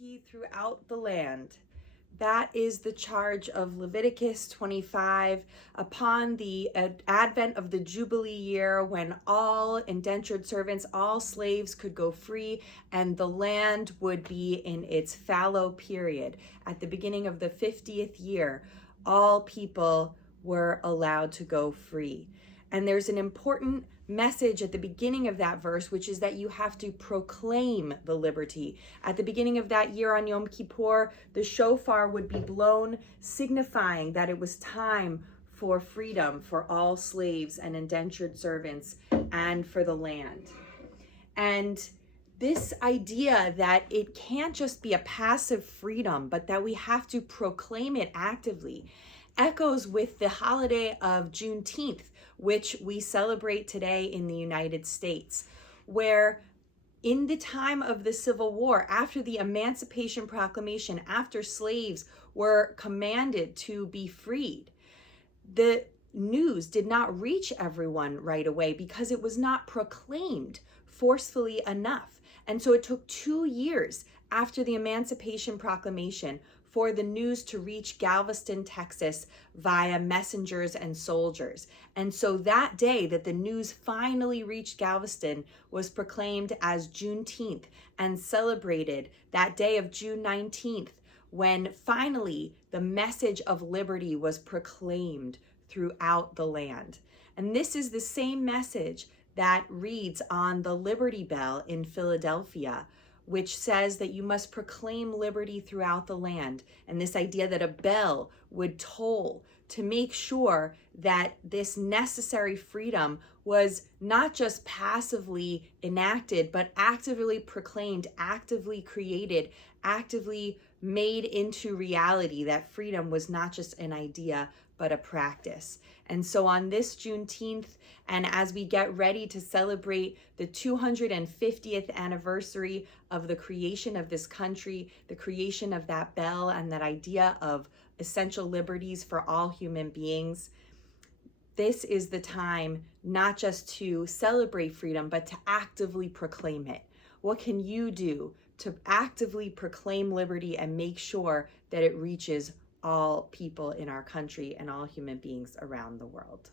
liberty throughout the land. That is the charge of Leviticus 25 upon the advent of the Jubilee year, when all indentured servants, all slaves could go free, and the land would be in its fallow period. At the beginning of the 50th year, all people were allowed to go free. And there's an important message at the beginning of that verse, which is that you have to proclaim the liberty. At the beginning of that year on Yom Kippur, the shofar would be blown, signifying that it was time for freedom for all slaves and indentured servants and for the land. And this idea that it can't just be a passive freedom, but that we have to proclaim it actively, echoes with the holiday of Juneteenth, which we celebrate today in the United States, where in the time of the Civil War, after the Emancipation Proclamation, after slaves were commanded to be freed, the news did not reach everyone right away because it was not proclaimed forcefully enough. And so it took 2 years after the Emancipation Proclamation for the news to reach Galveston, Texas via messengers and soldiers. And so that day that the news finally reached Galveston was proclaimed as Juneteenth and celebrated that day of June 19th, when finally the message of liberty was proclaimed throughout the land. And this is the same message that reads on the Liberty Bell in Philadelphia, which says that you must proclaim liberty throughout the land. And this idea that a bell would toll to make sure that this necessary freedom was not just passively enacted, but actively proclaimed, actively created, actively made into reality, that freedom was not just an idea, but a practice. And so on this Juneteenth, and as we get ready to celebrate the 250th anniversary of the creation of this country, the creation of that bell and that idea of essential liberties for all human beings, this is the time not just to celebrate freedom, but to actively proclaim it. What can you do to actively proclaim liberty and make sure that it reaches all people in our country and all human beings around the world?